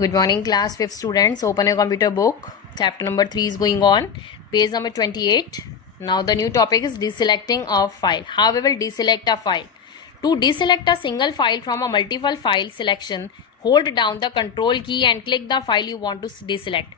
Good morning, class 5th students. Open a computer book. Chapter number 3 is going on. Page number 28. Now the new topic is deselecting of file. How we will deselect a file. To deselect a single file from a multiple file selection, hold down the control key and click the file you want to deselect.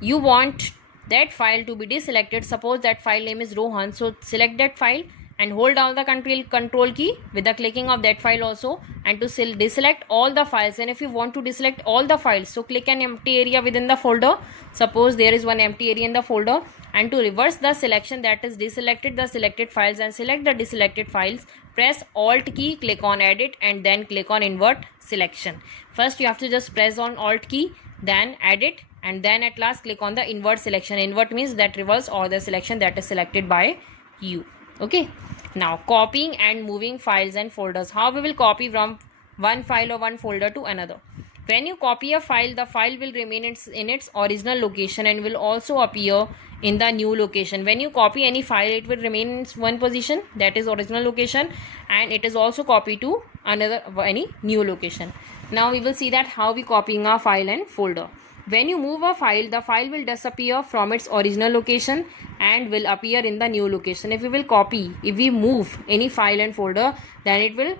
You want that file to be deselected. Suppose that file name is Rohan. So select that file and hold down the control key with the clicking of that file also, and to deselect all the files. And if you want to deselect all the files, so click an empty area within the folder. Suppose there is one empty area in the folder, and to reverse the selection, that is deselected the selected files and select the deselected files, press Alt key, click on edit, and then click on invert selection. First you have to just press on Alt key, then edit, and then at last click on the invert selection. Invert means that reverse all the selection that is selected by you. Okay, now copying and moving files and folders. How we will copy from one file or one folder to another. When you copy a file, the file will remain in its original location and will also appear in the new location. When you copy any file, it will remain in one position, that is original location, and it is also copied to any new location. Now we will see that how we copying a file and folder. When you move a file, the file will disappear from its original location and will appear in the new location. If we move any file and folder, then it will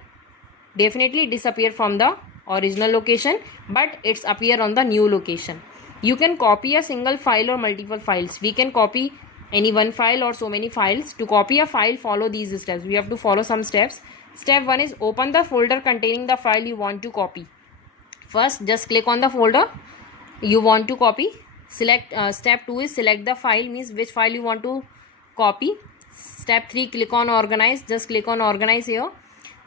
definitely disappear from the original location, but it's appear on the new location. You can copy a single file or multiple files. We can copy any one file or so many files. To copy a file, follow these steps. We have to follow some steps. Step 1 is open the folder containing the file you want to copy. First, just click on the folder you want to copy. Step 2 is select the file, means which file you want to copy. Step 3, click on organize. Just click on organize here.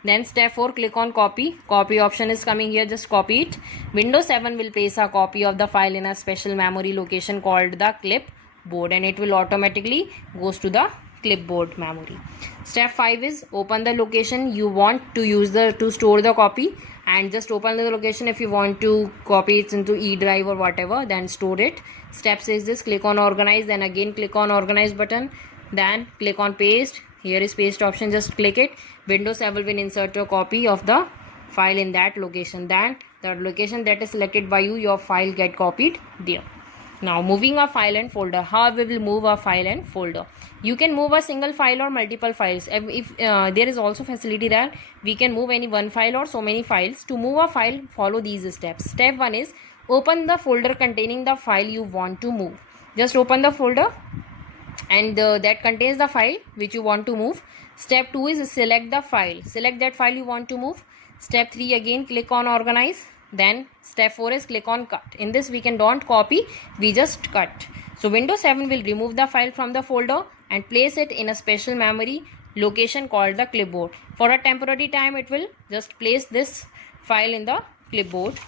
Then step 4, click on copy. Copy option is coming here, just copy it. Windows 7 will place a copy of the file in a special memory location called the clipboard, and it will automatically goes to the clipboard memory. Step 5 is open the location you want to use to store the copy, and just open the location. If you want to copy it into E drive or whatever, then store it. Step 6 is click on organize, then again click on organize button, then click on paste. Here is paste option, just click it. Windows 7 will insert a copy of the file in that location. Then the location that is selected by you, your file get copied there. Now moving a file and folder. How we will move a file and folder? You can move a single file or multiple files. If there is also facility that we can move any one file or so many files. To move a file, follow these steps. Step 1 is open the folder containing the file you want to move. Just open the folder and that contains the file which you want to move. Step 2 is select the file. Select that file you want to move. Step 3, again click on organize. Then step 4 is click on cut. In this we don't copy, we just cut. So Windows 7 will remove the file from the folder and place it in a special memory location called the clipboard. For a temporary time, it will just place this file in the clipboard.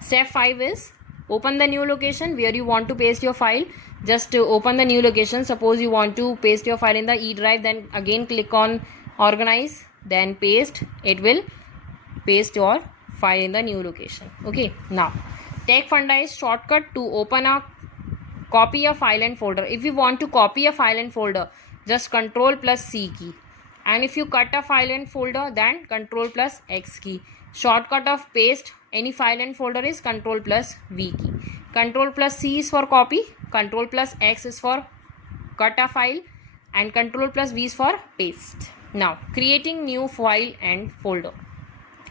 Step 5 is open the new location where you want to paste your file. Just open the new location. Suppose you want to paste your file in the E drive, then again click on organize, then paste. It will paste your file in the new location. Okay, now take Fundized shortcut to open a copy a file and folder. If you want to copy a file and folder, just Ctrl plus C key, and if you cut a file and folder, then Ctrl plus X key. Shortcut of paste any file and folder is Ctrl plus V key. Ctrl plus C is for copy, Ctrl plus X is for cut a file, and Ctrl plus V is for paste. Now creating new file and folder.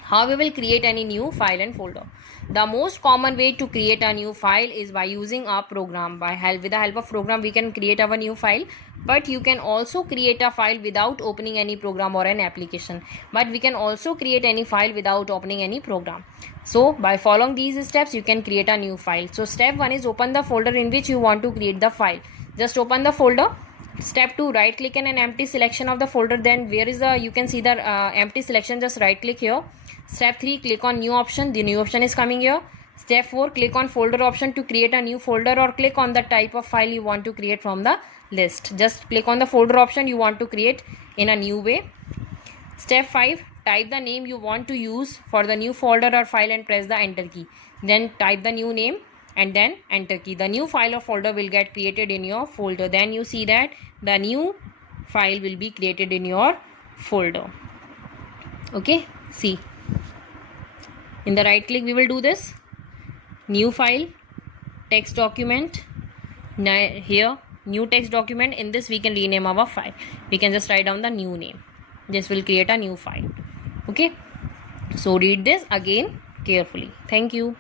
How we will create any new file and folder? The most common way to create a new file is by using a program. With the help of program, we can create our new file, but you can also create a file without opening any program or an application. But we can also create any file without opening any program. So by following these steps, you can create a new file. So step 1 is open the folder in which you want to create the file. Just open the folder. Step 2, right click in an empty selection of the folder. Then where is you can see the empty selection, just right click here. Step 3, click on new option. The new option is coming here. Step 4, click on folder option to create a new folder, or click on the type of file you want to create from the list. Just click on the folder option you want to create in a new way. Step 5, type the name you want to use for the new folder or file and press the enter key. Then type the new name and then enter key. The new file or folder will get created in your folder. Then you see that the new file will be created in your folder. Okay, see. In the right click we will do this. new file, text document. Here new text document. In this we can rename our file. We can just write down the new name. This will create a new file. Okay, so read this again carefully. Thank you.